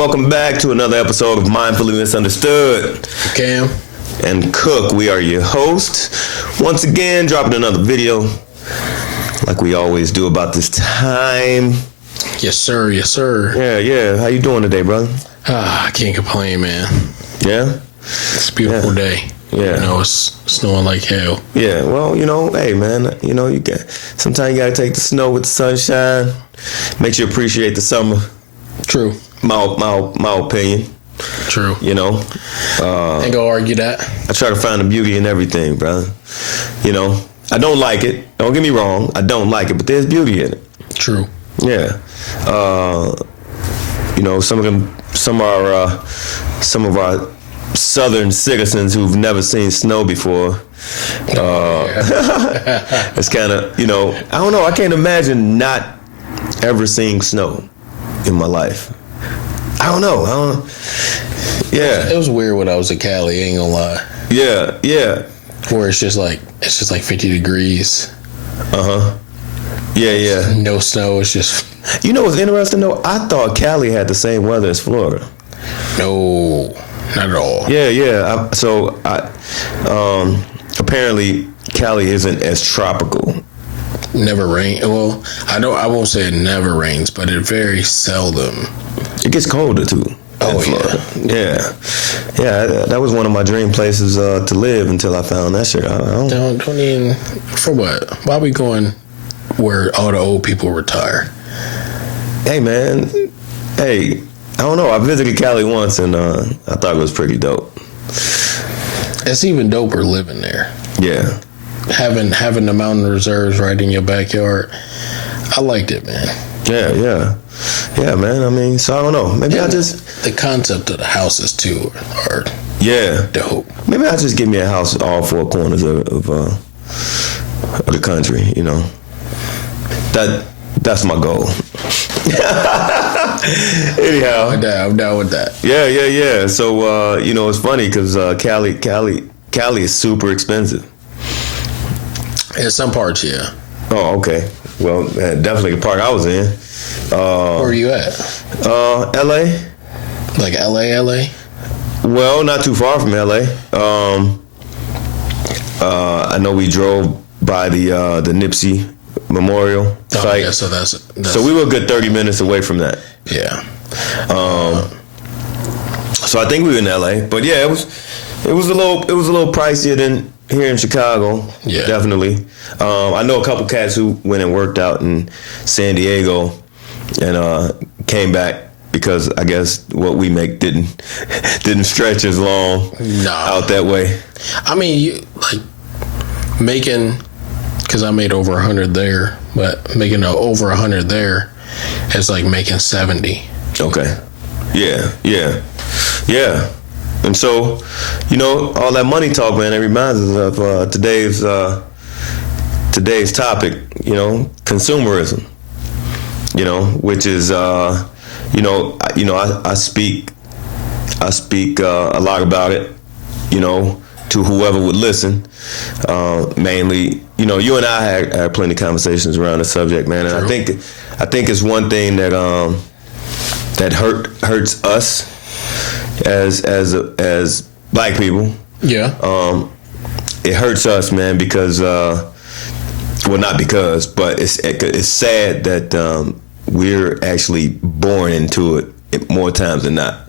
welcome back to another episode of Mindfully Misunderstood. Cam and Cook, we are your hosts. Once again, dropping another video like we always do about this time. Yes, sir. Yes, sir. Yeah. How you doing today, brother? I can't complain, man. Yeah? It's a beautiful day. Yeah. You know, it's snowing like hell. Yeah, well, hey, man, sometimes you got to take the snow with the sunshine. Makes you appreciate the summer. True. My opinion. True. Ain't gonna argue that. I try to find the beauty in everything, brother. I don't like it. Don't get me wrong. I don't like it, but there's beauty in it. True. Yeah. Some of our southern citizens who've never seen snow before. It's kind of, I don't know. I can't imagine not ever seeing snow in my life. I don't know. Yeah. It was weird when I was in Cali, ain't gonna lie. Yeah. Where it's just like 50 degrees. Uh-huh. Yeah. No snow, it's just... You know what's interesting though? I thought Cali had the same weather as Florida. No, not at all. Yeah. Apparently Cali isn't as tropical. Never rain. Well, I won't say it never rains, but it very seldom. It gets colder too. Oh yeah. That was one of my dream places to live until I found that shit. Don't even. For what? Why are we going where all the old people retire? Hey man, I don't know. I visited Cali once and I thought it was pretty dope. It's even doper living there. Yeah. Having the mountain reserves right in your backyard, I liked it, man. Yeah, man. I mean, so I don't know. Maybe the concept of the houses too are dope. Maybe I'll just give me a house all four corners of the country. That's my goal. Anyhow, I'm down with that. Yeah. So it's funny because Cali is super expensive. In some parts, yeah. Oh, okay. Well, definitely the part I was in. Where are you at? LA. Like LA? Well, not too far from LA. I know we drove by the Nipsey Memorial site. Yeah, so that's so we were a good 30 minutes away from that. Yeah. So I think we were in LA, but yeah, it was a little pricier than here in Chicago. Yeah, definitely. I know a couple cats who went and worked out in San Diego and came back because I guess what we make didn't stretch as long out that way. I mean, making, because I made over 100 there, but making over 100 there is like making 70. Okay. Yeah. And so, all that money talk, man, it reminds us of today's topic, consumerism, which is, I speak a lot about it, to whoever would listen. Mainly, you and I had plenty of conversations around the subject, man, and True. I think it's one thing that hurts us as black people. Yeah. It hurts us, man, because not because, but it's sad that we're actually born into it more times than not.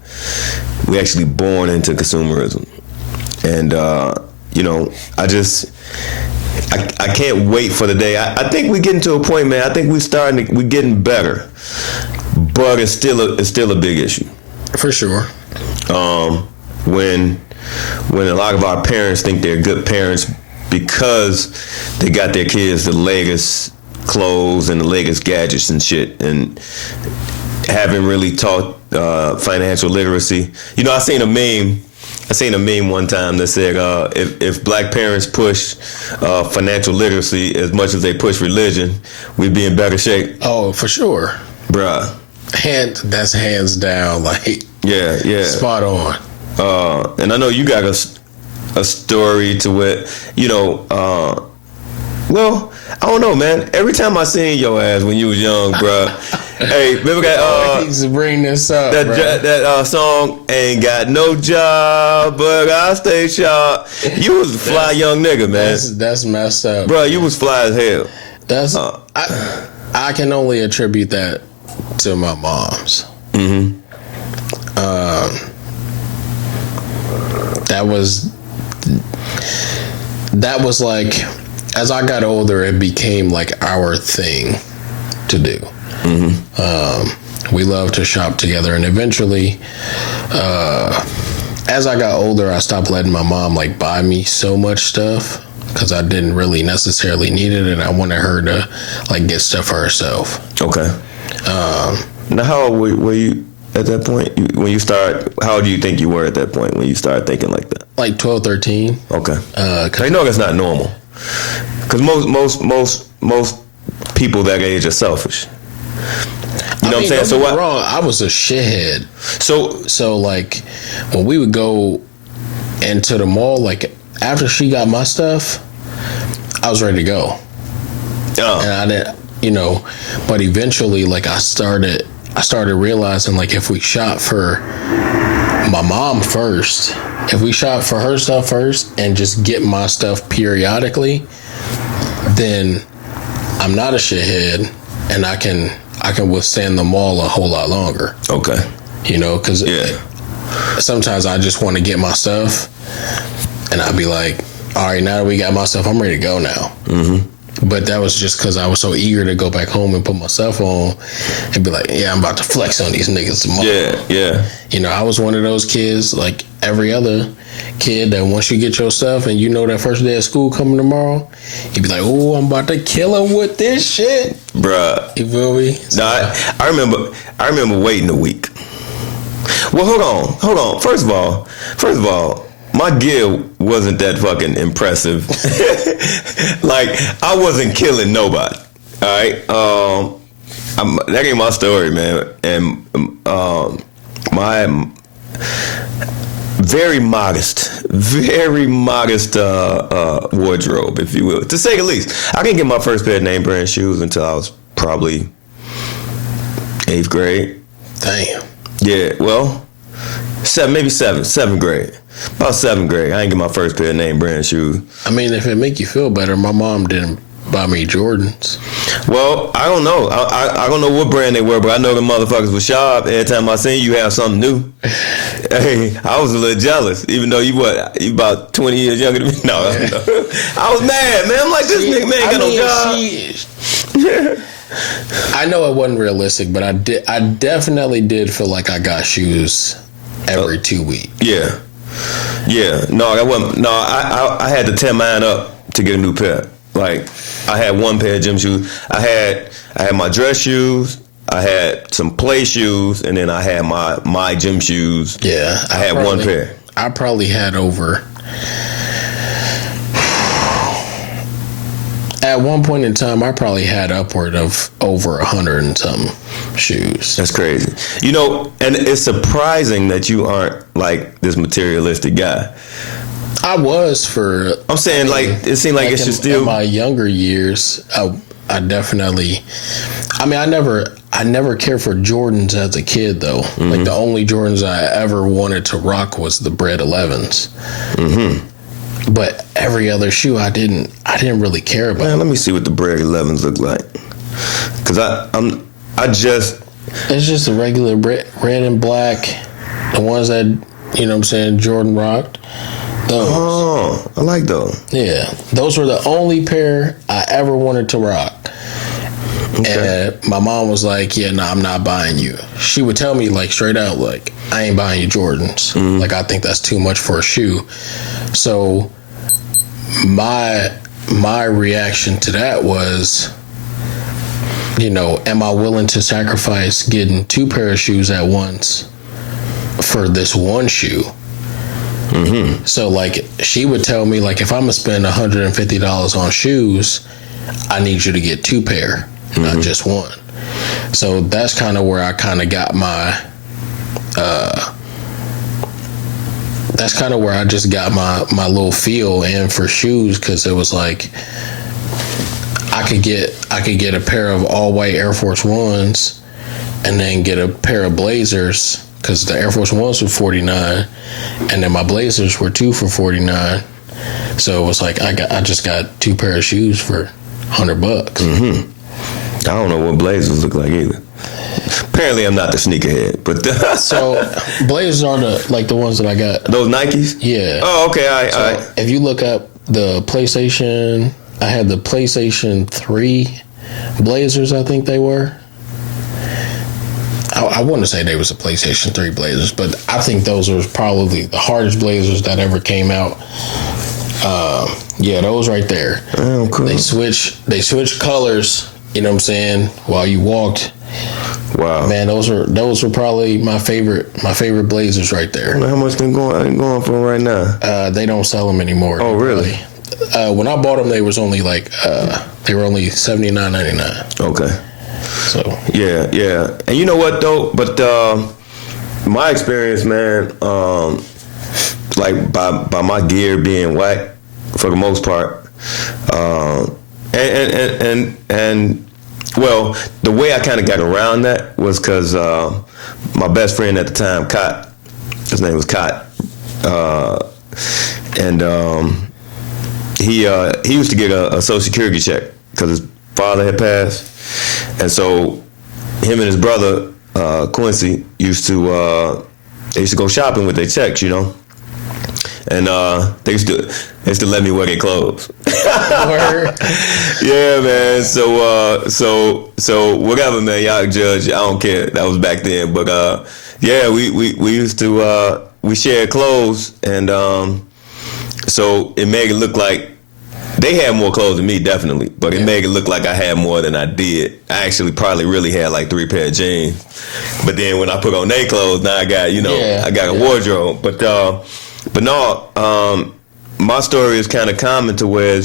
We're actually born into consumerism, and I can't wait for the day. I think we're getting to a point, man. I think we're getting better, but it's still a big issue. For sure. When a lot of our parents think they're good parents because they got their kids the latest clothes and the latest gadgets and shit, and haven't really taught financial literacy. I seen a meme one time that said if black parents push financial literacy as much as they push religion, we'd be in better shape. Oh, for sure, bruh. That's hands down, like yeah, spot on. And I know you got a story to where Well, I don't know, man. Every time I seen your ass when you was young, bro. Hey, remember that needs to bring this up, that song, ain't got no job, but I stay sharp. You was a fly young nigga, man. That's messed up, bro. You was fly as hell. That's I can only attribute that to my mom's. Mm-hmm. That was like, as I got older, it became like our thing to do. Mm-hmm. We loved to shop together, and eventually, as I got older, I stopped letting my mom like buy me so much stuff because I didn't really necessarily need it, and I wanted her to like get stuff for herself. Okay. Now, how old were you at that point? How old do you think you were at that point when you started thinking like that? Like 12, 13. Okay. I know that's not normal. Because most people that age are selfish. You know what I'm saying? So what? Wrong. I was a shithead. So like when we would go into the mall, like after she got my stuff, I was ready to go. And I didn't, but eventually, like I started realizing, like, if we shop for my mom first, if we shop for her stuff first and just get my stuff periodically, then I'm not a shithead and I can withstand the mall a whole lot longer. Okay. Because sometimes I just want to get my stuff and I'd be like, all right, now that we got my stuff, I'm ready to go now. Mm-hmm. But that was just because I was so eager to go back home and put my stuff on and be like, yeah, I'm about to flex on these niggas tomorrow. Yeah. I was one of those kids, like every other kid, that once you get your stuff and that first day of school coming tomorrow, you'd be like, oh, I'm about to kill him with this shit. Bruh. You feel me? No, I remember waiting a week. Well, hold on. First of all, my gear wasn't that fucking impressive. Like, I wasn't killing nobody. All right? That ain't my story, man. And my very modest wardrobe, if you will, to say the least. I didn't get my first pair of name brand shoes until I was probably 8th grade. Damn. Yeah, well, seventh grade. About 7th grade, I didn't get my first pair of name brand shoes. I mean, if it make you feel better, my mom didn't buy me Jordans. Well, I don't know. I don't know what brand they were, but I know the motherfuckers was sharp. Every time I seen you have something new, hey, I was a little jealous. Even though you about 20 years younger than me. No, I was mad, man. I'm like, this nigga man got no job. I know it wasn't realistic, but I definitely did feel like I got shoes every 2 weeks. Yeah. No, that wasn't. No, I had to tear mine up to get a new pair. Like, I had one pair of gym shoes. I had my dress shoes. I had some play shoes, and then I had my gym shoes. Yeah, I had one pair. I probably had over. At one point in time, I probably had upward of over 100 and something shoes. That's crazy. And it's surprising that you aren't like this materialistic guy. I was for. I'm saying, it seemed like it's just still. In my younger years, I definitely. I mean, I never cared for Jordans as a kid, though. Mm-hmm. Like, the only Jordans I ever wanted to rock was the Bred 11s. Mm-hmm. But every other shoe, I didn't really care about. Man, let me see what the Bred 11s look like. Cause it's just the regular red and black, the ones that Jordan rocked. Those. Oh, I like those. Yeah, those were the only pair I ever wanted to rock. Okay. And my mom was like, "Yeah, no, I'm not buying you." She would tell me like straight out, like, "I ain't buying you Jordans. Mm-hmm. Like, I think that's too much for a shoe." So my reaction to that was, am I willing to sacrifice getting 2 pair of shoes at once for this one shoe? Mm-hmm. So, like, she would tell me, like, if I'm gonna spend $150 on shoes, I need you to get 2 pair, not just one. So that's kind of where I kind of got my. That's kind of where I just got my little feel in for shoes, because it was like, I could get a pair of all white Air Force Ones, and then get a pair of Blazers, because the Air Force Ones were $49, and then my Blazers were 2 for $49. So it was like I just got 2 pair of shoes for $100. Mm-hmm. I don't know what Blazers look like either. Apparently, I'm not the sneakerhead, but so Blazers are the ones that I got. Those Nikes. Yeah. Oh, okay. All right. If you look up the PlayStation, I had the PlayStation 3 Blazers. I think they were. I want to say they was the PlayStation 3 Blazers, but I think those were probably the hardest Blazers that ever came out. Yeah, those right there. Oh, cool. They switch colors. You know what I'm saying? While you walked. Wow, man, those were probably my favorite Blazers right there. How much they going for right now? They don't sell them anymore. Oh, really? When I bought them, they was only they were only $79.99. Okay. So yeah, and you know what though? But my experience, man, like by my gear being whack for the most part, and well, the way I kind of got around that was because my best friend at the time, Cott, his name was Cott, and he used to get a Social Security check because his father had passed, and so him and his brother Quincy used to go shopping with their checks, you know. And they used to let me wear their clothes. Yeah, man. So whatever, man. Y'all judge. I don't care. That was back then. But yeah, we used to we shared clothes, and so it made it look like they had more clothes than me, definitely. But it made it look like I had more than I did. I actually probably really had like 3 pair of jeans. But then when I put on their clothes, now I got I got a wardrobe. But no, my story is kind of common to where,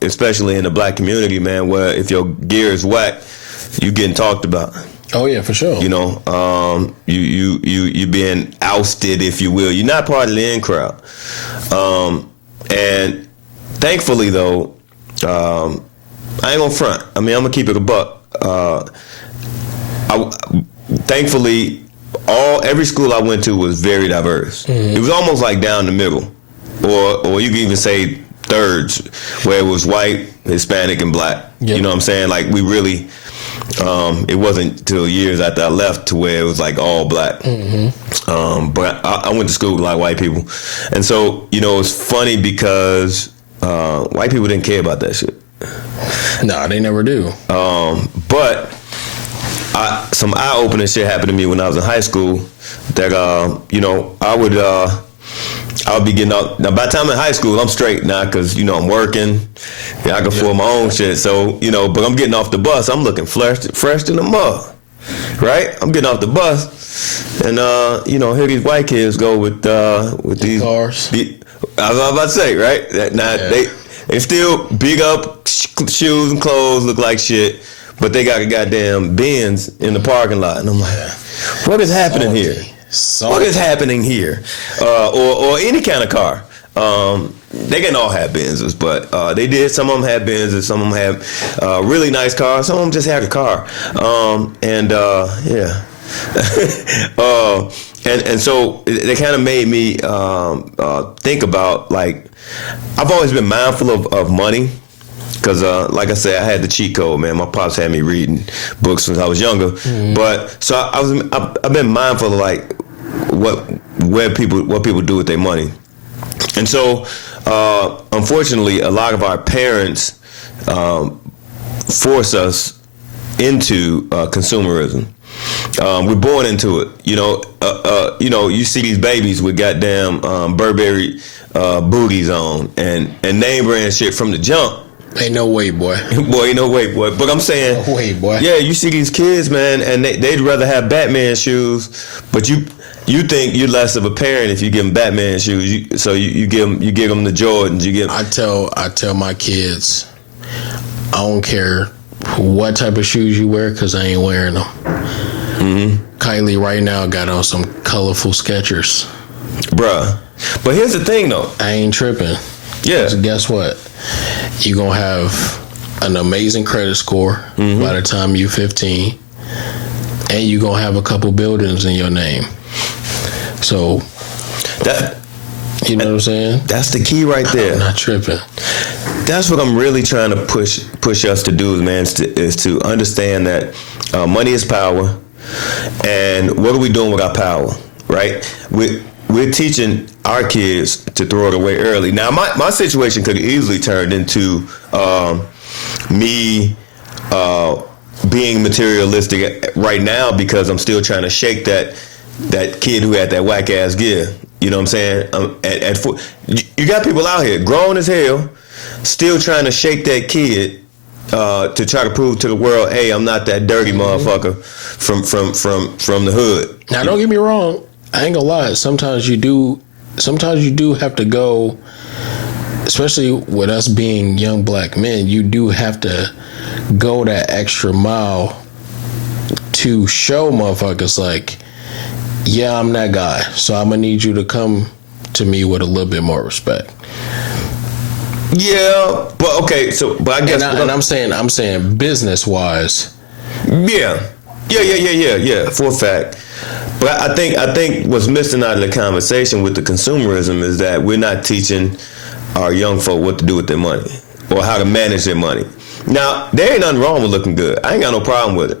especially in the black community, man, where if your gear is whack, you getting talked about. Oh yeah, for sure. You being ousted, if you will. You're not part of the in crowd. And thankfully, though, I ain't gonna front. I mean, I'm gonna keep it a buck. Thankfully, every school I went to was very diverse. Mm-hmm. It was almost like down the middle, or you could even say thirds, where it was white, Hispanic, and black. Yep. You know what I'm saying? Like we really, it wasn't till years after I left to where it was like all black. Mm-hmm. But I went to school with a lot of white people, and so it's funny because white people didn't care about that shit. No, they never do. But some eye-opening shit happened to me when I was in high school that, I would be getting up. Now, by the time I'm in high school, I'm straight now because, I'm working. I can afford my own shit. So, but I'm getting off the bus. I'm looking fresh in the mud, right? I'm getting off the bus. And, here these white kids go with these cars. I was about to say, right? Now, they still big up shoes and clothes, look like shit. But they got a goddamn Benz in the parking lot. And I'm like, what is happening here? What is happening here? Or any kind of car. They can all have Benzes, but they did. Some of them had Benzes. Some of them have really nice cars. Some of them just had a car. And so they kind of made me think about, like, I've always been mindful of money. Because, like I said, I had the cheat code, man. My pops had me reading books since I was younger. Mm-hmm. But so I've been mindful of like what people do with their money. And so, unfortunately, a lot of our parents force us into consumerism. We're born into it. You see these babies with goddamn Burberry booties on and name brand shit from the jump. Ain't no way, boy. Ain't no way, boy. But I'm saying, no way, boy. Yeah, you see these kids, man, and they'd rather have Batman shoes, but you think you're less of a parent if you give them Batman shoes. You give them the Jordans. I tell my kids, I don't care what type of shoes you wear, because I ain't wearing them. Mm-hmm. Kylie right now got on some colorful Skechers, bruh. But here's the thing, though. I ain't tripping. Yeah. Guess what? You gonna have an amazing credit score by the time you're 15, and you're gonna have a couple buildings in your name. So that, you know what I'm saying? That's the key right there. I'm not tripping. That's what I'm really trying to push us to do, man, is to understand that money is power, and what are we doing with our power, right? We're teaching our kids to throw it away early. Now, my situation could easily turn into me being materialistic right now because I'm still trying to shake that kid who had that whack ass gear. You know what I'm saying? You got people out here grown as hell, still trying to shake that kid to try to prove to the world, hey, I'm not that dirty motherfucker from the hood. Now, don't get me wrong. I ain't gonna lie. Sometimes you do have to go, especially with us being young black men, you do have to go that extra mile to show motherfuckers like, yeah, I'm that guy. So I'm gonna need you to come to me with a little bit more respect. Yeah, but okay. So, but I guess, and I'm saying business wise. Yeah, for a fact. But I think what's missing out of the conversation with the consumerism is that we're not teaching our young folk what to do with their money or how to manage their money. Now, there ain't nothing wrong with looking good. I ain't got no problem with it.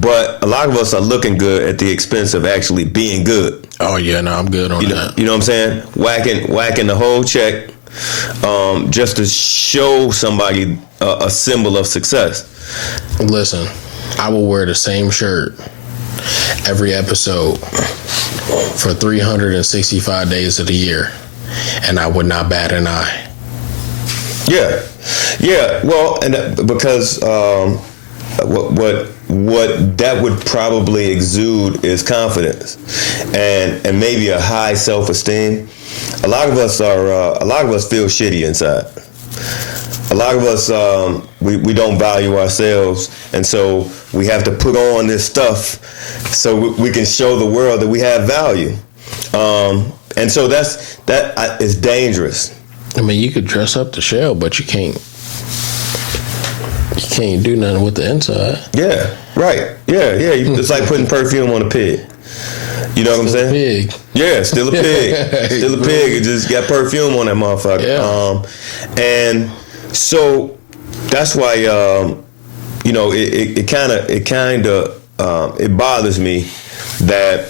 But a lot of us are looking good at the expense of actually being good. Oh yeah, no, I'm good on that. You know what I'm saying? Whacking the whole check just to show somebody a symbol of success. Listen, I will wear the same shirt every episode for 365 days of the year, and I would not bat an eye. Yeah. Well, and because what that would probably exude is confidence and maybe a high self-esteem. A lot of us feel shitty inside. A lot of us we don't value ourselves, and so we have to put on this stuff so we can show the world that we have value. And so that is dangerous. I mean, you could dress up the shell, but you can't do nothing with the inside. Yeah, right. Yeah. It's like putting perfume on a pig. You know what I'm saying? Pig. Yeah, still a pig. Still a pig. It just got perfume on that motherfucker. Yeah. And so that's why it bothers me that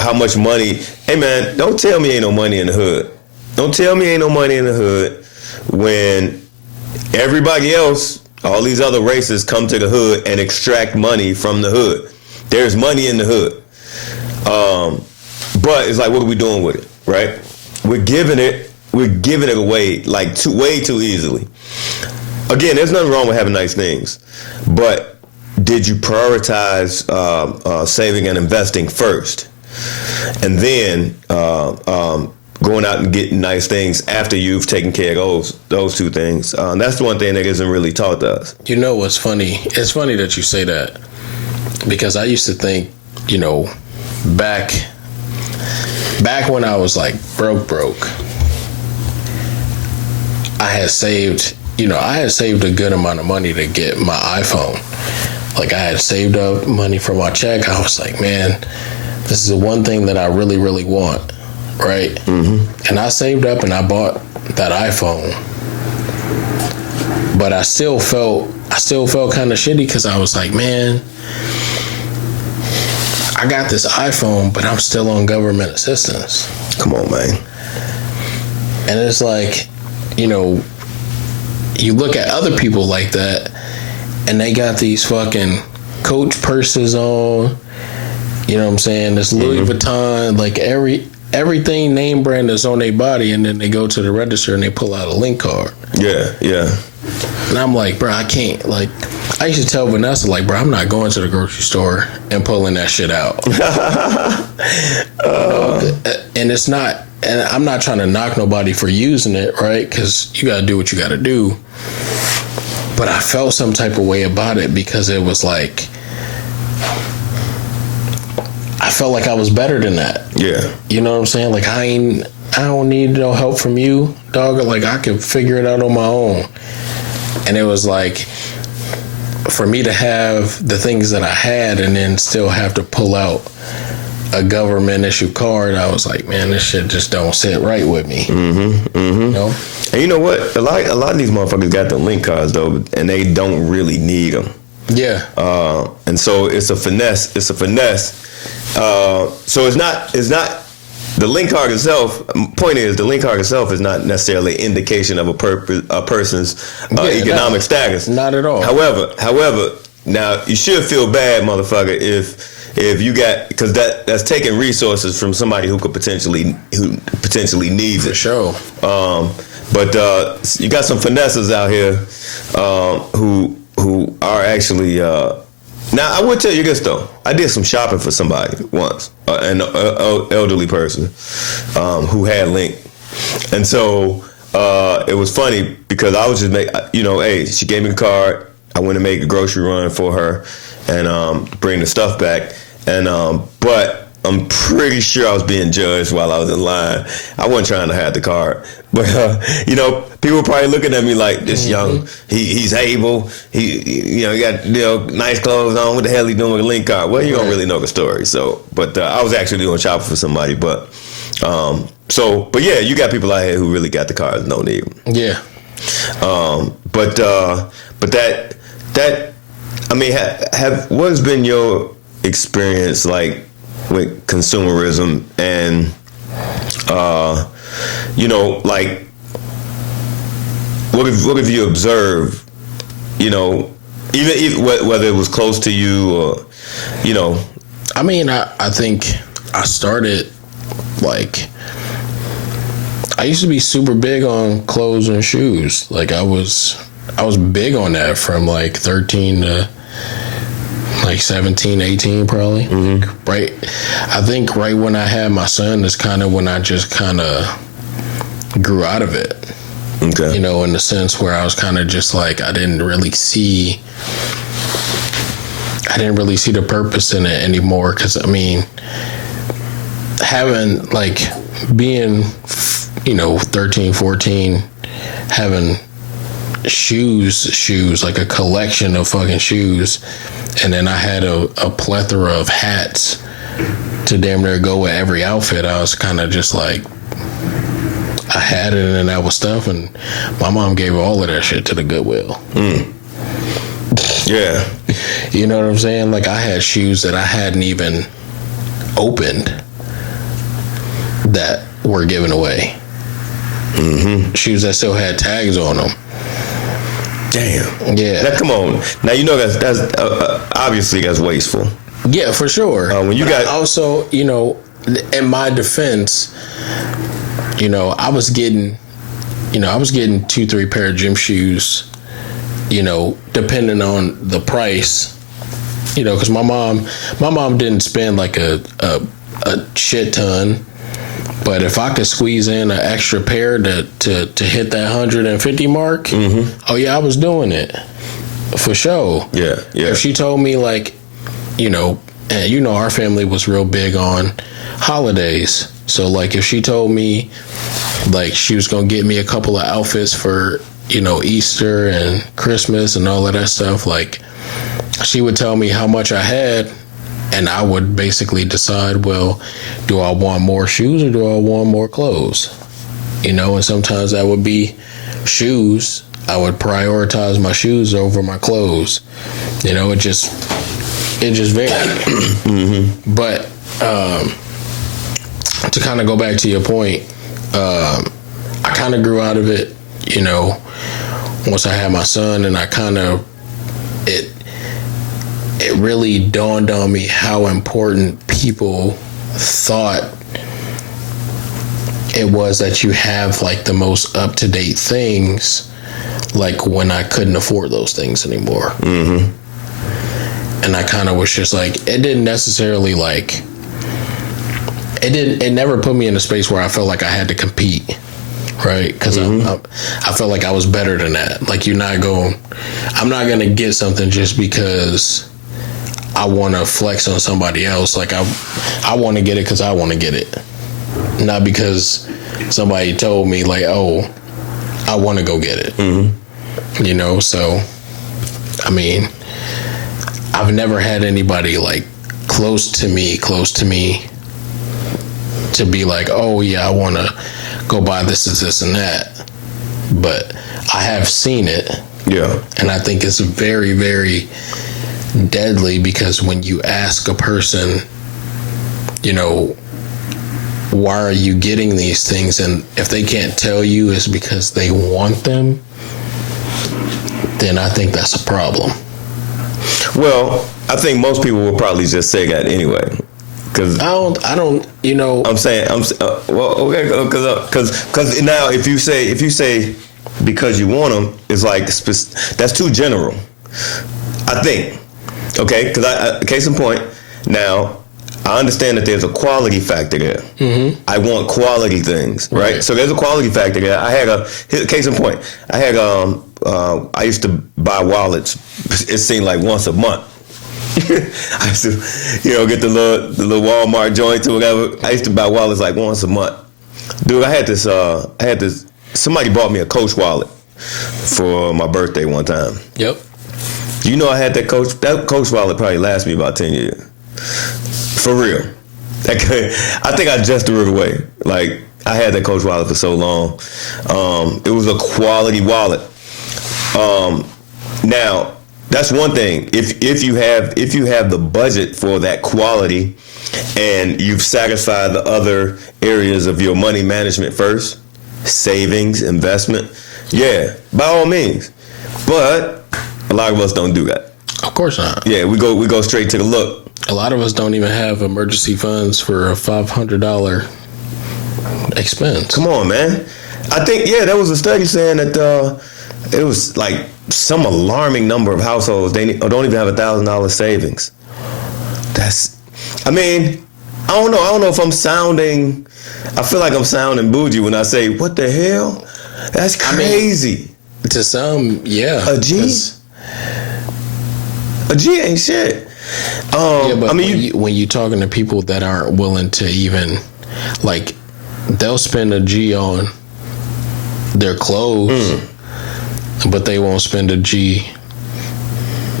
how much money. Hey man, don't tell me ain't no money in the hood. Don't tell me ain't no money in the hood when everybody else, all these other races, come to the hood and extract money from the hood. There's money in the hood. But it's like, what are we doing with it, right? We're giving it away like way too easily. Again, there's nothing wrong with having nice things, but did you prioritize saving and investing first, and then going out and getting nice things after you've taken care of those two things? That's the one thing that isn't really taught to us. You know what's funny? It's funny that you say that, because I used to think, back when I was like broke, I had saved a good amount of money to get my iPhone. Like, I had saved up money for my check. I was like, man, this is the one thing that I really, really want, right? Mm-hmm. And I saved up and I bought that iPhone. But I still felt kind of shitty because I was like, man, I got this iPhone, but I'm still on government assistance. Come on, man. And it's like, you look at other people like that, and they got these fucking Coach purses on. You know what I'm saying? This Louis Vuitton, like everything name brand is on their body, and then they go to the register and they pull out a link card. Yeah. And I'm like, bro, I can't. Like, I used to tell Vanessa, like, bro, I'm not going to the grocery store and pulling that shit out. And it's not, and I'm not trying to knock nobody for using it, right? Because you got to do what you got to do. But I felt some type of way about it because it was like, I felt like I was better than that. Yeah. You know what I'm saying? Like, I don't need no help from you, dog. Like, I can figure it out on my own. And it was like, for me to have the things that I had and then still have to pull out a government issue card, I was like, man, this shit just don't sit right with me. You know? And you know what? A lot of these motherfuckers got the link cards though, and they don't really need them. Yeah. And so it's a finesse. So it's not the link card itself. Point is, the link card itself is not necessarily an indication of a person's economic status. Not at all. However, now you should feel bad, motherfucker, if you got, because that's taking resources from somebody who potentially needs it. For sure. But you got some finesses out here who are actually. Now I would tell you this though. I did some shopping for somebody once, an elderly person who had Link, and so it was funny because I was just hey, she gave me the card. I went to make a grocery run for her and bring the stuff back, and but I'm pretty sure I was being judged while I was in line. I wasn't trying to have the card, but people were probably looking at me like, this young, he's able, he got nice clothes on. What the hell he doing with a link card? Well, you don't really know the story. So, but I was actually doing shopping for somebody. But but yeah, you got people out here who really got the cards, no need them. Yeah. But that I mean, what has been your experience like with consumerism and like what have you observed, even whether it was close to you or I mean, I think I started like, I used to be super big on clothes and shoes. Like I was big on that from like 13 to like 17, 18 probably. Right. I think right when I had my son is kind of when I just kind of grew out of it. Okay. In the sense where I was kind of just like, I didn't really see the purpose in it anymore. Cause I mean, having like being, 13, 14, having shoes, like a collection of fucking shoes. And then I had a plethora of hats to damn near go with every outfit. I was kind of just like, I had it and that was stuff. And my mom gave all of that shit to the Goodwill. Yeah. You know what I'm saying? Like I had shoes that I hadn't even opened that were given away. Shoes that still had tags on them. Damn. Yeah. Now, come on. Now that's obviously that's wasteful. Yeah, for sure. When you got also, in my defense, I was getting 2-3 pair of gym shoes, depending on the price, because my mom didn't spend like a shit ton. But if I could squeeze in an extra pair to hit that 150 mark, oh yeah, I was doing it for sure. Yeah. If she told me like, and our family was real big on holidays. So like if she told me like she was gonna get me a couple of outfits for, Easter and Christmas and all of that stuff, like she would tell me how much I had. And I would basically decide, well, do I want more shoes or do I want more clothes? And sometimes that would be shoes. I would prioritize my shoes over my clothes. It just varied. But to kind of go back to your point, I kind of grew out of it, once I had my son, and I kind of, it really dawned on me how important people thought it was that you have like the most up-to-date things, like when I couldn't afford those things anymore. And I kind of was just like, it didn't necessarily like, it never put me in a space where I felt like I had to compete, right? Because I felt like I was better than that. Like I'm not going to get something just because I want to flex on somebody else. Like I want to get it because I want to get it, not because somebody told me like, oh, I want to go get it. You know, so I mean, I've never had anybody like close to me to be like, oh yeah, I want to go buy this and that. But I have seen it. Yeah. And I think it's very, very deadly, because when you ask a person, you know, why are you getting these things? And if they can't tell you it's because they want them, then I think that's a problem. Well, I think most people will probably just say that anyway. Cause I don't, you know. well, okay, because now if you say because you want them, it's like that's too general. I think, okay, because case in point, now I understand that there's a quality factor there. Mm-hmm. I want quality things, right? So there's a quality factor there. I had case in point. I used to buy wallets. It seemed like once a month. I used to, get the little Walmart joints or whatever. I used to buy wallets like once a month. Dude, I had this. Somebody bought me a Coach wallet for my birthday one time. Yep. I had that Coach wallet probably lasted me about 10 years. For real. I think I just threw it away. Like, I had that Coach wallet for so long. It was a quality wallet. Now, that's one thing. If you have the budget for that quality and you've satisfied the other areas of your money management first, savings, investment, yeah, by all means. But a lot of us don't do that. Of course not. Yeah, we go straight to the look. A lot of us don't even have emergency funds for a $500 expense. Come on, man. I think, there was a study saying that it was like some alarming number of households don't even have $1,000 savings. I don't know. I don't know if I'm sounding, I feel like I'm sounding bougie when I say, what the hell? That's crazy. To some, yeah. A G ain't shit. But when you're talking to people that aren't willing to even, like, they'll spend a G on their clothes, but they won't spend a G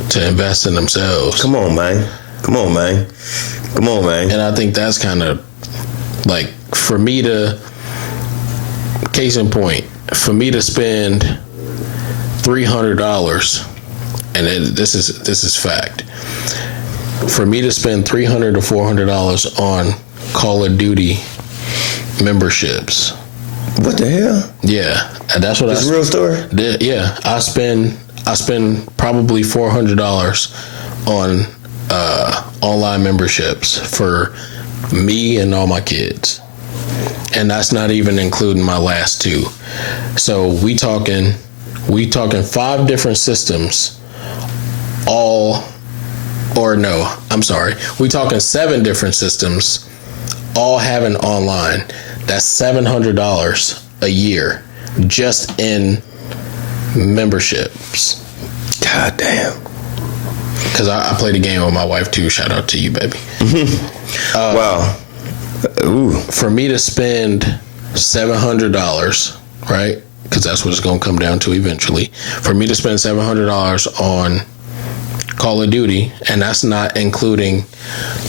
to invest in themselves. Come on, man. And I think that's kind of like, for me to, case in point, for me to spend $300, and this is fact. For me to spend $300 to $400 on Call of Duty memberships. What the hell? Yeah, that's what It's a real story? Yeah, I spend probably $400 on online memberships for me and all my kids, and that's not even including my last two. So we talking 5 different systems, we talking 7 different systems, all having online. That's $700 a year just in memberships. God damn. Because I played a game with my wife too. Shout out to you, baby. Wow. Ooh. For me to spend $700, right? Because that's what it's going to come down to eventually. For me to spend $700 on Call of Duty, and that's not including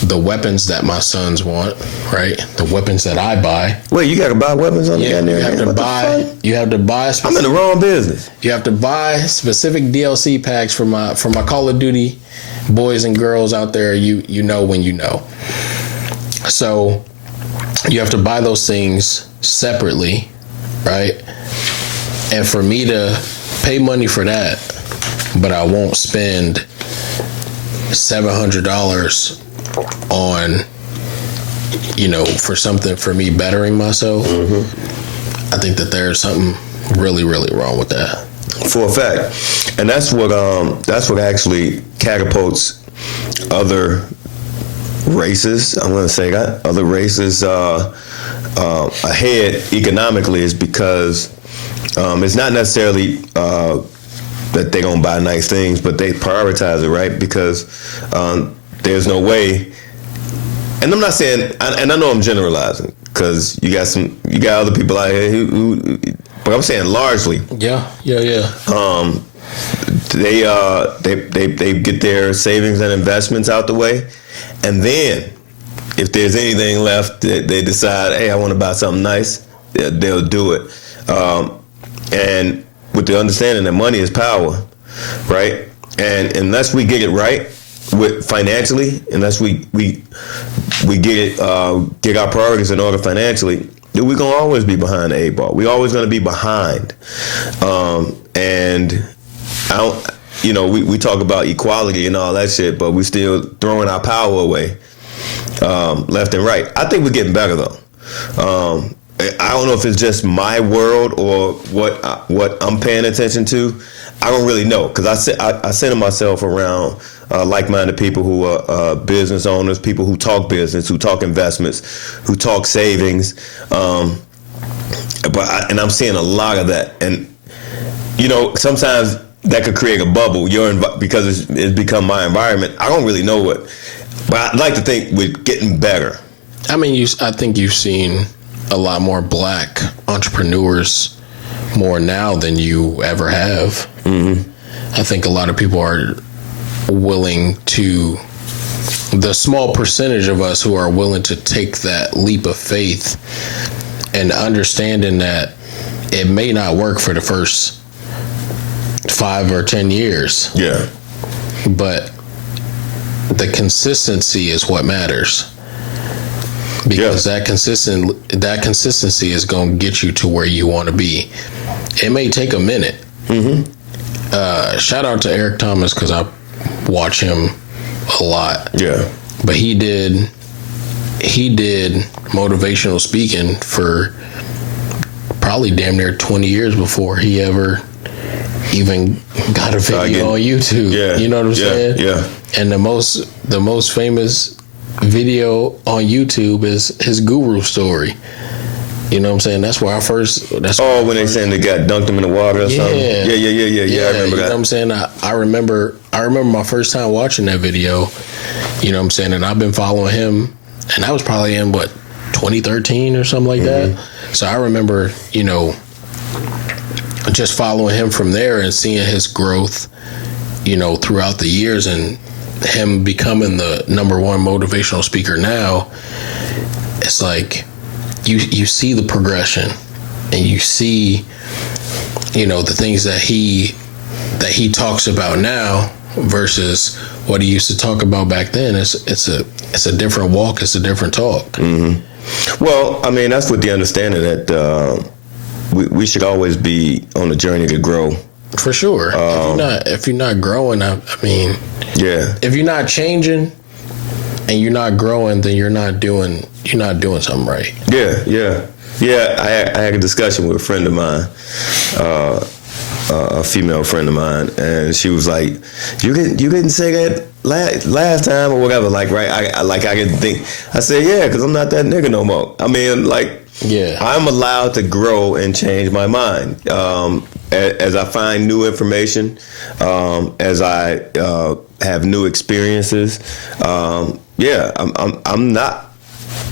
the weapons that my sons want, right? The weapons that I buy. Wait, you got to buy weapons on the game there? You have to buy. I'm in the wrong business. You have to buy specific DLC packs for my Call of Duty boys and girls out there. You know when you know. So you have to buy those things separately, right? And for me to pay money for that, but I won't spend $700 on, for something for me bettering myself. I think that there's something really, really wrong with that. For a fact. And that's what actually catapults other races, I'm going to say that, other races ahead economically, is because it's not necessarily that they don't buy nice things, but they prioritize it, right? Because there's no way, and I'm not saying, and I know I'm generalizing, because you got other people out here who but I'm saying largely. Yeah. They get their savings and investments out the way, and then if there's anything left, they decide, hey, I want to buy something nice. They'll do it, and with the understanding that money is power, right? And unless we get it right with financially, unless we get our priorities in order financially, then we're gonna always be behind the 8 ball. We're always gonna be behind, and I don't. We talk about equality and all that shit, but we still throwing our power away left and right. I think we're getting better though. I don't know if it's just my world or what I'm paying attention to. I don't really know, because I center myself around like-minded people who are business owners, people who talk business, who talk investments, who talk savings. And I'm seeing a lot of that, and sometimes that could create a bubble. Because it's become my environment. I don't really know what, but I'd like to think we're getting better. I mean, I think you've seen a lot more black entrepreneurs more now than you ever have. Mm-hmm. I think a lot of people are willing to, the small percentage of us who are willing to take that leap of faith and understanding that it may not work for the first 5 or 10 years. Yeah. But the consistency is what matters. Because that consistency is going to get you to where you want to be. It may take a minute. Mm-hmm. Shout out to Eric Thomas, because I watch him a lot. Yeah. But he did motivational speaking for probably damn near 20 years before he ever even got a video on YouTube. Yeah. You know what I'm saying? Yeah. And the most famous video on YouTube is his guru story. You know what I'm saying? That's where I first. When they saying they got dunked him in the water or something. Yeah. I remember that. You know what I'm saying? I remember my first time watching that video. You know what I'm saying? And I've been following him, and that was probably in 2013 or something like that. So I remember, just following him from there and seeing his growth, throughout the years, and him becoming the number one motivational speaker now. It's like you see the progression, and you see the things that he talks about now versus what he used to talk about back then. It's a different walk, it's a different talk. Mm-hmm. Well, I mean, that's with the understanding that we should always be on a journey to grow. For sure. If you're not growing, I mean, yeah. If you're not changing and you're not growing, then you're not doing something right. Yeah. I had a discussion with a friend of mine, a female friend of mine, and she was like, "You didn't say that last time or whatever." Like, right? I didn't think. I said, "Yeah, because I'm not that nigga no more." I mean, like. Yeah, I'm allowed to grow and change my mind as I find new information, as I have new experiences. I'm not.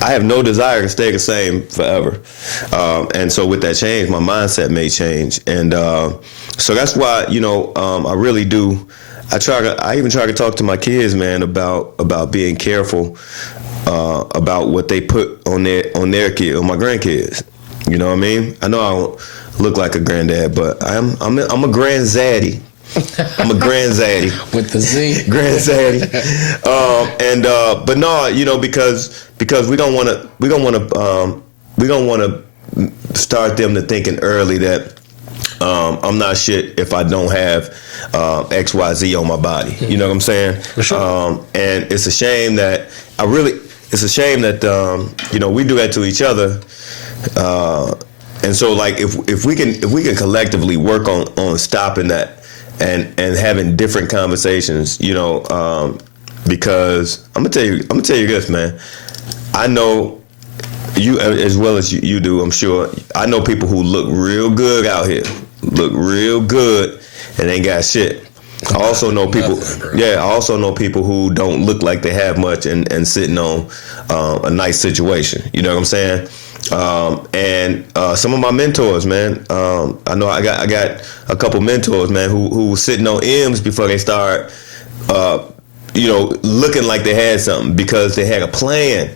I have no desire to stay the same forever, and so with that change, my mindset may change, and so that's why I really do. I even try to talk to my kids, man, about being careful. About what they put on their kid, on my grandkids. You know what I mean? I know I don't look like a granddad, but I'm a grandzaddy. I'm a grandzaddy with the Z. Grandzaddy. But no, because we don't want to start them to thinking early that I'm not shit if I don't have XYZ on my body. You know what I'm saying? For sure. And it's a shame that It's a shame that we do that to each other, and so like if we can collectively work on stopping that and having different conversations, because I'm gonna tell you this, man. I know you as well as you do. I'm sure I know people who look real good out here, and ain't got shit. I also know people. I also know people who don't look like they have much and sitting on a nice situation. You know what I'm saying? And some of my mentors, man. I know I got a couple mentors, man, who were sitting on M's before they start, looking like they had something because they had a plan.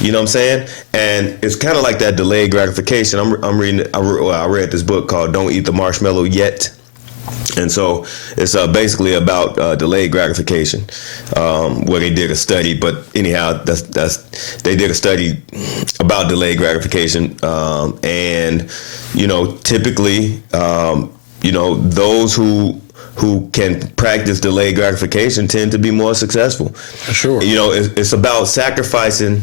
You know what I'm saying? And it's kind of like that delayed gratification. I'm reading. I read this book called "Don't Eat the Marshmallow Yet." And so it's basically about delayed gratification, where they did a study. But anyhow, they did a study about delayed gratification, and typically, those who can practice delayed gratification tend to be more successful. For sure. It's about sacrificing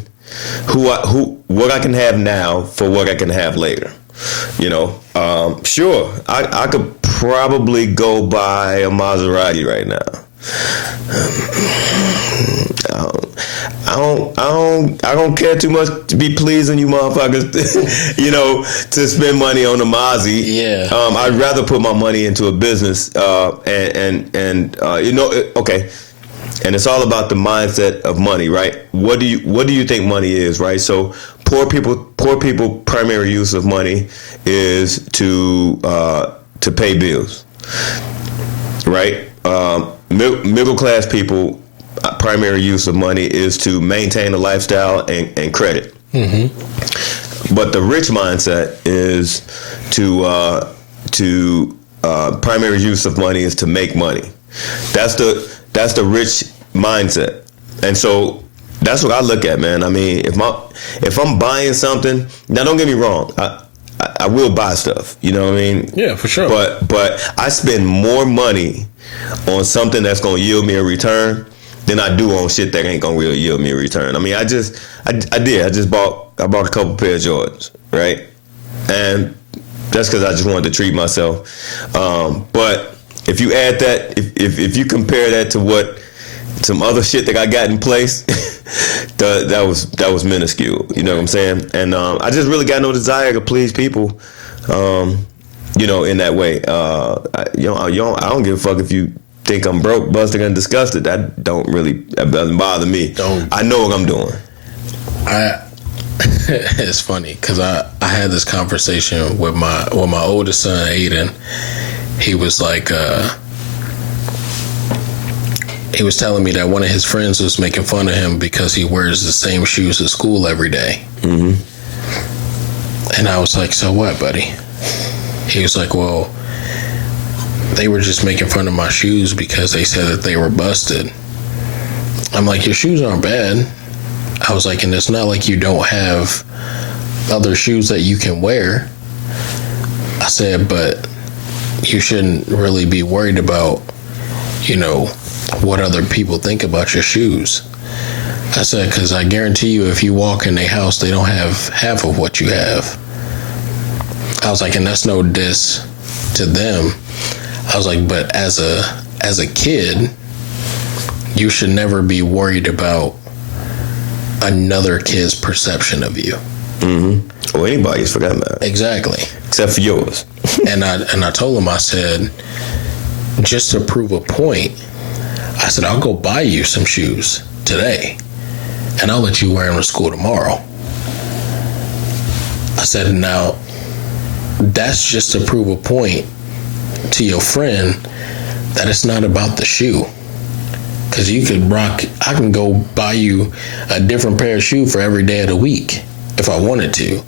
what I can have now for what I can have later. Sure, I could probably go buy a Maserati right now. I don't care too much to be pleasing you motherfuckers, to spend money on a Mazzy. Yeah. I'd rather put my money into a business, okay. And it's all about the mindset of money, right? What do you think money is, right? So poor people primary use of money is to pay bills, right? Middle class people primary use of money is to maintain a lifestyle and credit. Mm-hmm. But the rich mindset is to primary use of money is to make money. That's the rich mindset. And so that's what I look at, man. I mean, if I'm buying something, now don't get me wrong, I will buy stuff. You know what I mean? Yeah, for sure. But I spend more money on something that's gonna yield me a return than I do on shit that ain't gonna really yield me a return. I mean, I bought a couple pair of Jordans, right? And that's because I just wanted to treat myself. But if you add that, if you compare that to what some other shit that I got in place, that was minuscule. You know what I'm saying? And I just really got no desire to please people, in that way. I don't give a fuck if you think I'm broke, busted, and disgusted. That doesn't bother me. I know what I'm doing. It's funny because I had this conversation with my oldest son, Aiden. He was like, he was telling me that one of his friends was making fun of him because he wears the same shoes to school every day. Mm-hmm. And I was like, so what, buddy? He was like, well, they were just making fun of my shoes because they said that they were busted. I'm like, your shoes aren't bad. I was like, and it's not like you don't have other shoes that you can wear. I said, but you shouldn't really be worried about, what other people think about your shoes. I said, because I guarantee you, if you walk in a house, they don't have half of what you have. I was like, and that's no diss to them. I was like, but as a kid, you should never be worried about another kid's perception of you. Mm-hmm. Or anybody's, for that matter. Exactly. Except for yours. and I told him, I said, just to prove a point, I said, I'll go buy you some shoes today, and I'll let you wear them to school tomorrow. I said, now, that's just to prove a point to your friend that it's not about the shoe. Because I can go buy you a different pair of shoes for every day of the week if I wanted to.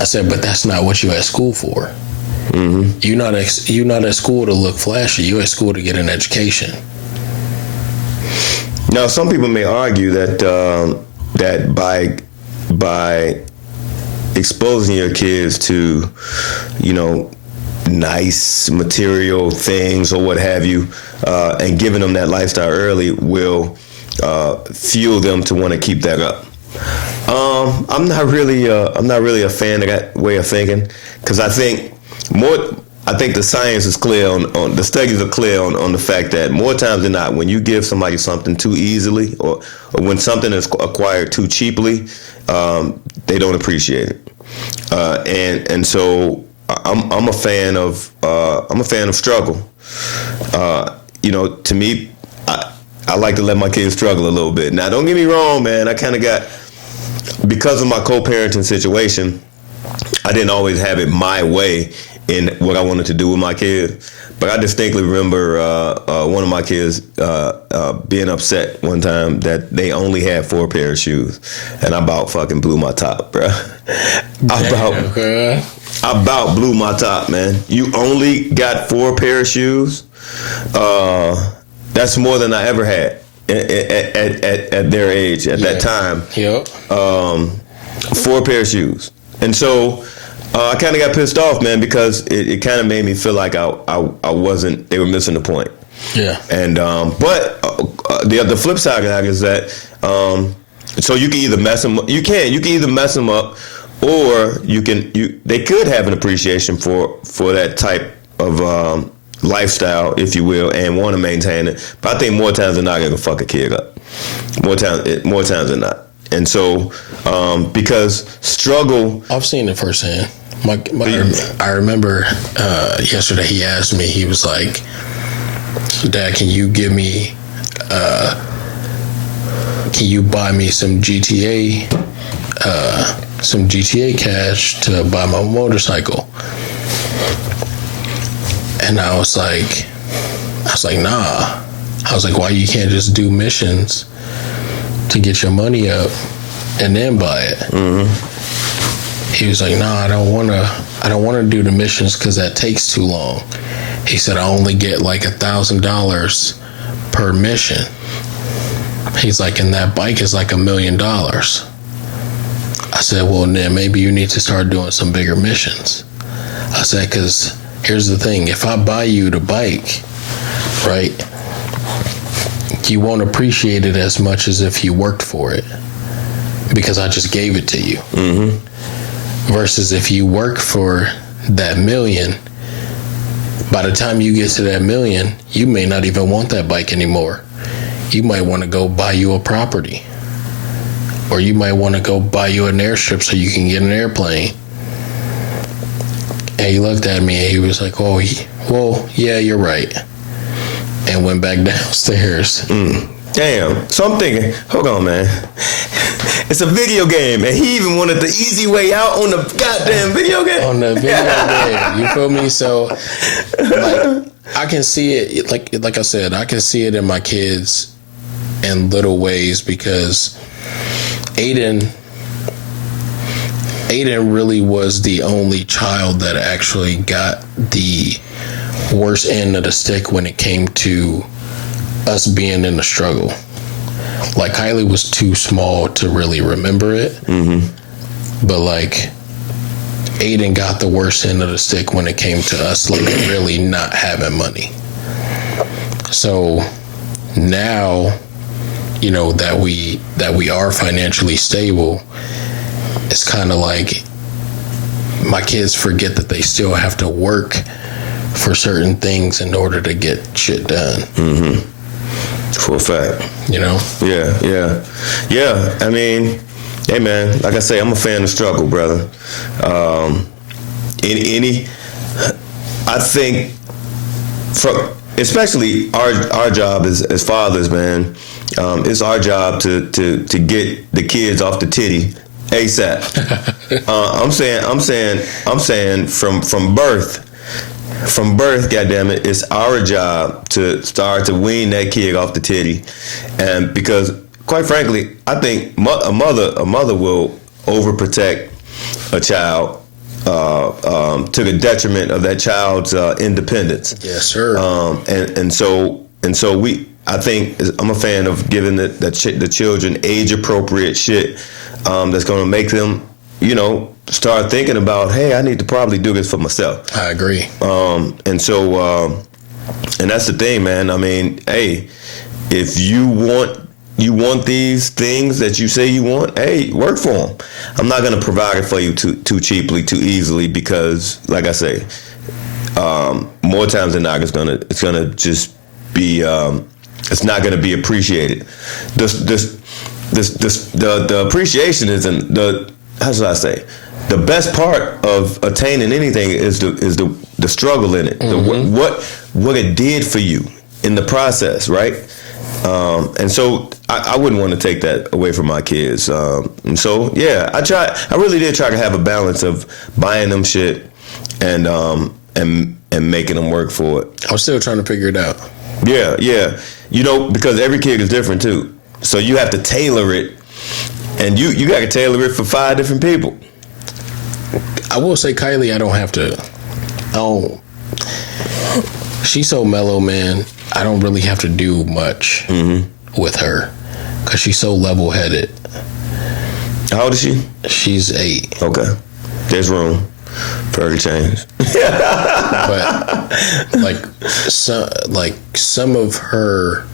I said, but that's not what you're at school for. Mm-hmm. You're not at school to look flashy. You're at school to get an education. Now, some people may argue that by exposing your kids to, nice material things or what have you, and giving them that lifestyle early will fuel them to want to keep that up. I'm not really a fan of that way of thinking, because I think the science is clear on the studies are clear on the fact that more times than not, when you give somebody something too easily or when something is acquired too cheaply, they don't appreciate it. And so I'm a fan of struggle. To me, I like to let my kids struggle a little bit. Now, don't get me wrong, man. I kind of got because of my co-parenting situation, I didn't always have it my way in what I wanted to do with my kids. But I distinctly remember one of my kids being upset one time that they only had 4 pair of shoes, and I about fucking blew my top, bro. I about blew my top, man. You only got 4 pair of shoes. That's more than I ever had at their age at that time. Yep. 4 pair of shoes, and so. I kind of got pissed off, man, because it kind of made me feel like I wasn't. They were missing the point. Yeah. And but the flip side of that is that so you can either mess them. You can either mess them up, or they could have an appreciation for that type of lifestyle, if you will, and want to maintain it. But I think more times than not, they're gonna fuck a kid up. More times than not. And so, because struggle, I've seen it firsthand. I remember yesterday he asked me, he was like, Dad, can you buy me some GTA cash to buy my motorcycle? And I was like, nah. I was like, why you can't just do missions to get your money up and then buy it? Mm-hmm. He was like, "Nah, I don't want to do the missions because that takes too long." He said, "I only get like $1,000 per mission." He's like, "And that bike is like $1 million." I said, "Well, then maybe you need to start doing some bigger missions." I said, "Because here's the thing: if I buy you the bike, right, you won't appreciate it as much as if you worked for it, because I just gave it to you." Mm-hmm. Versus if you work for that $1 million, by the time you get to that $1 million, you may not even want that bike anymore. You might want to go buy you a property, or you might want to go buy you an airstrip so you can get an airplane. And he looked at me and he was like, "Oh, well, yeah, you're right," and went back downstairs. Damn. So I'm thinking, hold on, man. It's a video game, and he even wanted the easy way out on the goddamn video game. On the video game, you feel me? So, like, I can see it. Like I said, I can see it in my kids in little ways, because Aiden really was the only child that actually got the worst end of the stick when it came to us being in the struggle. Like, Kylie was too small to really remember it. Mm-hmm. But like, Aiden got the worst end of the stick when it came to us like really not having money. So now, you know, that we are financially stable, it's kind of like my kids forget that they still have to work for certain things in order to get shit done. Mm-hmm. For a fact. You know? Yeah. I mean, hey man, like I say, I'm a fan of struggle, brother. I think, especially our job as fathers, man, it's our job to get the kids off the titty ASAP. I'm saying from birth. From birth, goddammit, it's our job to start to wean that kid off the titty, and because, quite frankly, I think a mother will overprotect a child to the detriment of that child's independence. Yes, sir. And so I think I'm a fan of giving the children age appropriate shit that's going to make them, you know, start thinking about, hey, I need to probably do this for myself. I agree. And so, and that's the thing, man. I mean, hey, if you want these things that you say you want, hey, work for them. I'm not going to provide it for you too cheaply, too easily, because, like I say, more times than not, it's gonna just be, it's not going to be appreciated. The appreciation isn't the, how should I say? The best part of attaining anything is the struggle in it. Mm-hmm. What it did for you in the process, right? And so I wouldn't want to take that away from my kids. And so, yeah, I really did try to have a balance of buying them shit and making them work for it. I'm still trying to figure it out. Yeah. Because every kid is different too. So you have to tailor it, and you got to tailor it for 5 different people. I will say, Kylie, she's so mellow, man. I don't really have to do much with her because she's so level-headed. How old is she? She's 8. Okay. There's room for her to change. But some of her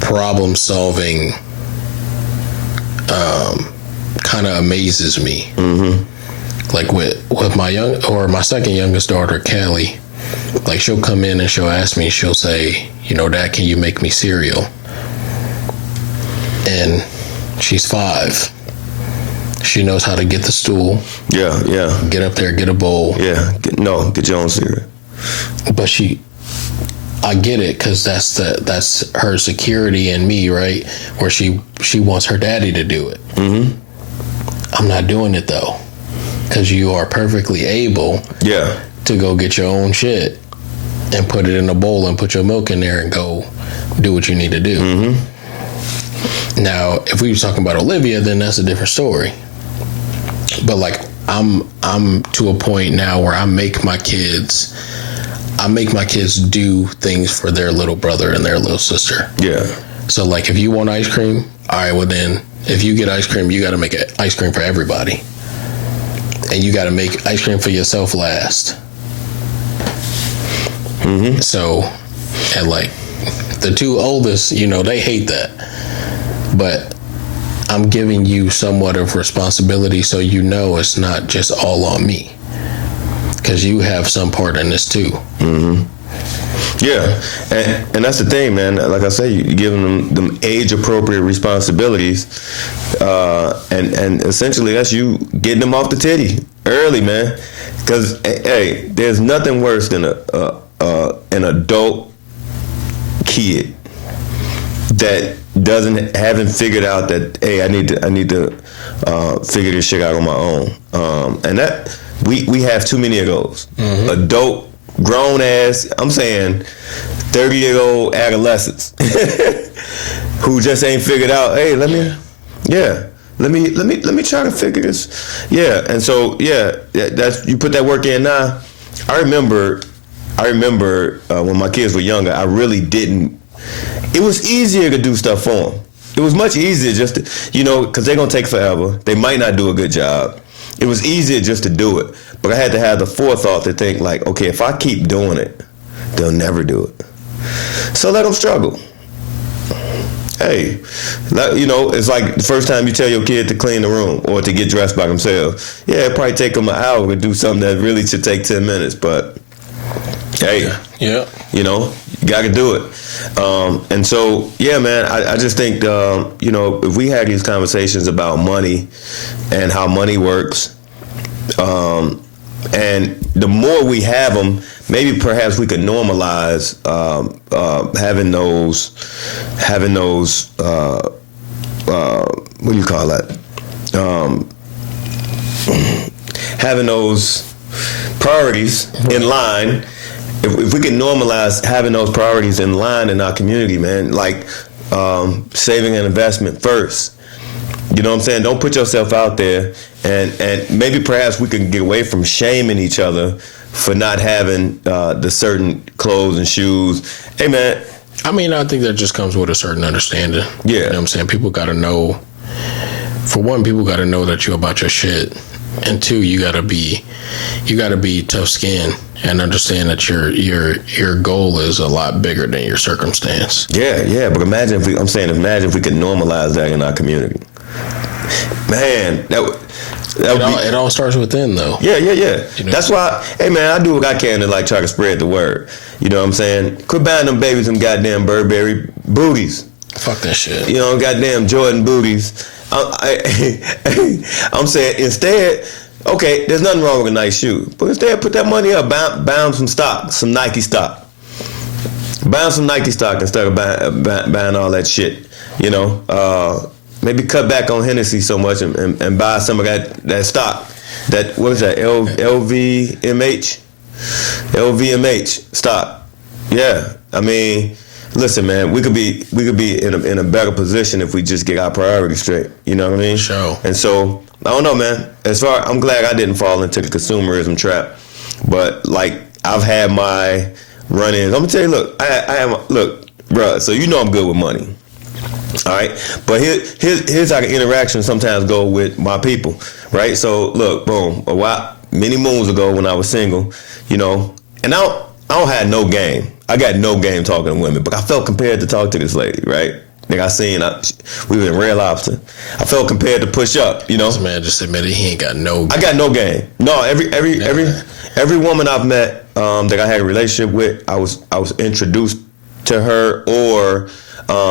problem solving kind of amazes me. Like with my second youngest daughter, Callie. Like, she'll come in and she'll ask me, she'll say, Dad, can you make me cereal? And she's 5. She knows how to get the stool. Yeah. Get up there, get a bowl. Yeah. Get your own cereal. But I get it, because that's her security in me, right? Where she wants her daddy to do it. I'm not doing it, though, because you are perfectly able to go get your own shit and put it in a bowl and put your milk in there and go do what you need to do. Now, if we were talking about Olivia, then that's a different story. But like, I'm to a point now where I make my kids do things for their little brother and their little sister. Yeah. So like, if you want ice cream, all right, well then, if you get ice cream, you got to make ice cream for everybody. And you got to make ice cream for yourself last. So, and like, the 2 oldest, they hate that. But I'm giving you somewhat of responsibility, so it's not just all on me. Because you have some part in this too. Yeah, and that's the thing, man. Like I say, you're giving them age-appropriate responsibilities, and essentially that's you getting them off the titty early, man. Because hey, there's nothing worse than an adult kid that haven't figured out that, hey, I need to figure this shit out on my own, and that we have too many of those adult. Grown ass, I'm saying 30-year-old adolescents who just ain't figured out, hey, let me try to figure this. Yeah, and so that's, you put that work in now. I remember when my kids were younger, I really didn't. It was easier to do stuff for them. It was much easier just to, because they're gonna take forever. They might not do a good job. It was easier just to do it. But I had to have the forethought to think, like, okay, if I keep doing it, they'll never do it. So let them struggle. Hey, it's like the first time you tell your kid to clean the room or to get dressed by themselves. Yeah, it probably take them an hour to do something that really should take 10 minutes. But, hey, you got to do it. And so, yeah, man, I just think, if we had these conversations about money and how money works, and the more we have them, maybe perhaps we could normalize having those what do you call that? Having those priorities in line. If we can normalize having those priorities in line in our community, man, like saving and investment first. You know what I'm saying? Don't put yourself out there, and maybe perhaps we can get away from shaming each other for not having the certain clothes and shoes. Hey, man. I mean, I think that just comes with a certain understanding. Yeah. You know what I'm saying? People got to know, for one, people got to know that you're about your shit. And 2, you got to be tough skinned and understand that your goal is a lot bigger than your circumstance. Yeah. But imagine if we could normalize that in our community. Man, it all starts within, though. Yeah. That's why, hey, man, I do what I can to like try to spread the word. You know what I'm saying? Quit buying them babies some goddamn Burberry booties. Fuck that shit. Goddamn Jordan booties. I'm saying instead, okay, there's nothing wrong with a nice shoe, but instead put that money up, bound some stock, some Nike stock. buying some Nike stock instead of buying all that shit. You know, maybe cut back on Hennessy so much and buy some of that stock. That what is that? LVMH stock. Yeah, I mean, listen, man, we could be in a better position if we just get our priorities straight. You know what I mean? Sure. And so I don't know, man. I'm glad I didn't fall into the consumerism trap. But like I've had my run-ins. I'm gonna tell you, look, bruh. So you know I'm good with money. All right, but here's how the interaction sometimes go with my people, right? So look, boom, many moons ago when I was single, you know, and I don't have no game. I got no game talking to women, but I felt compelled to talk to this lady, right? Like we were in Red Lobster. I felt compelled to push up, you know. This man just admitted he ain't got no game. I got no game. No, every woman I've met that I had a relationship with, I was introduced to her or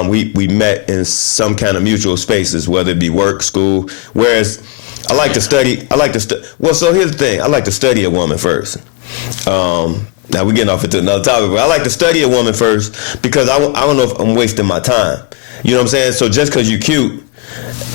we met in some kind of mutual spaces, whether it be work, school. Whereas I like to study. Well, so here's the thing. I like to study a woman first. Now we're getting off into another topic, but I like to study a woman first because I don't know if I'm wasting my time. You know what I'm saying? So just because you're cute,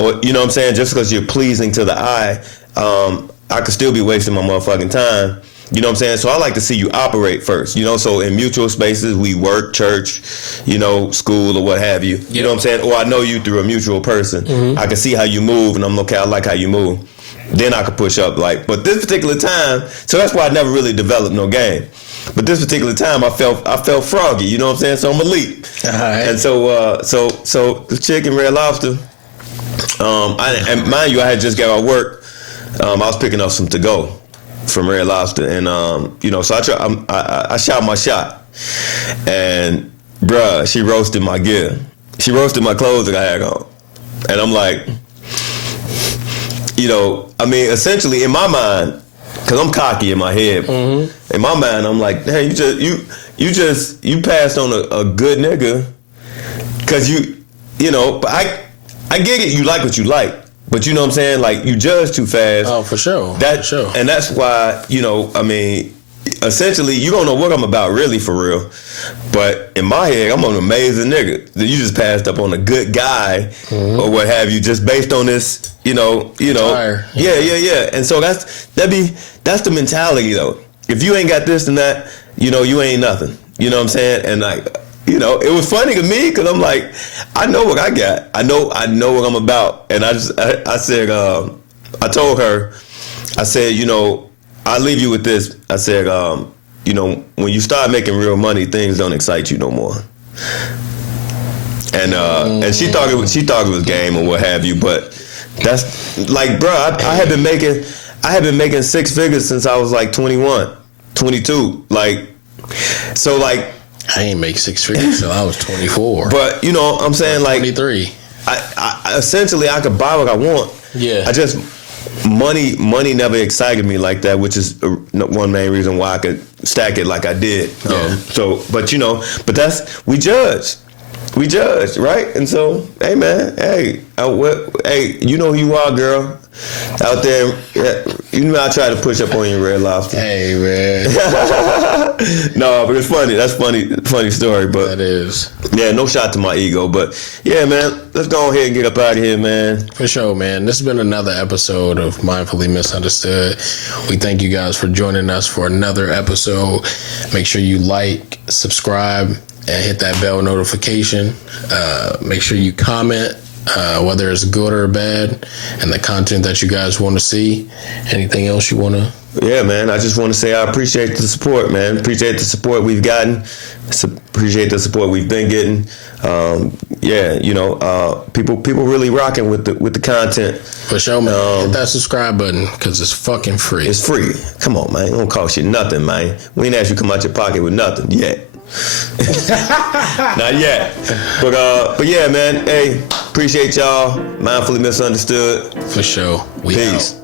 or you know what I'm saying, just because you're pleasing to the eye, I could still be wasting my motherfucking time. You know what I'm saying? So I like to see you operate first, you know? So in mutual spaces, we work, church, you know, school or what have you. You know what I'm saying? Or I know you through a mutual person. Mm-hmm. I can see how you move and I'm okay, I like how you move. Then I could push up but this particular time, so that's why I never really developed no game. But this particular time I felt froggy, you know what I'm saying? So I'm elite. All right. And so the chick in Red Lobster, and mind you, I had just got out of work. I was picking up some to-go from Red Lobster, and you know, so I shot my shot, and bruh, she roasted my gear. She roasted my clothes that I had on, and I'm like, you know, I mean, essentially in my mind, because I'm cocky in my head, in my mind, I'm like, hey, you passed on a good nigga, because you know, but I get it, you like what you like. But you know what I'm saying? Like, you judge too fast. Oh, for sure. For sure. And that's why, you know, I mean, essentially, you don't know what I'm about really, for real. But in my head, I'm an amazing nigga. You just passed up on a good guy or what have you, just based on this, you know. Yeah. And so that's the mentality, though. If you ain't got this and that, you know, you ain't nothing. You know what I'm saying? And like, you know, it was funny to me because I'm like, I know what I got. I know what I'm about. And I said, I told her, I said, you know, I'll leave you with this. I said, you know, when you start making real money, things don't excite you no more. And she thought it was game or what have you. But that's like, bro, I had been making six figures since I was like 21, 22. Like, so like. I ain't make six figures till I was 24. But you know, I'm saying like 23. I essentially I could buy what I want. Yeah. I just money never excited me like that, which is one main reason why I could stack it like I did. Yeah. But you know, we judge, right? And so, hey man, hey, you know who you are, girl. Out there, you know I try to push up on you, Red Lobster. Hey man. No, but it's funny. That's funny story. But that is. Yeah, no shot to my ego. But yeah, man, let's go ahead and get up out of here, man. For sure, man. This has been another episode of Mindfully Misunderstood. We thank you guys for joining us for another episode. Make sure you like, subscribe, and hit that bell notification. Make sure you comment. Whether it's good or bad, and the content that you guys want to see. Anything else you want to? Yeah, man. I just want to say I appreciate the support, man. Appreciate the support we've gotten. Appreciate the support we've been getting. Yeah, you know, people really rocking with the content. For sure, man. Hit that subscribe button because it's fucking free. It's free. Come on, man. It don't cost you nothing, man. We ain't asked you to come out your pocket with nothing yet. Not yet. But yeah, man. Hey, appreciate y'all. Mindfully Misunderstood. For sure. Peace. Out.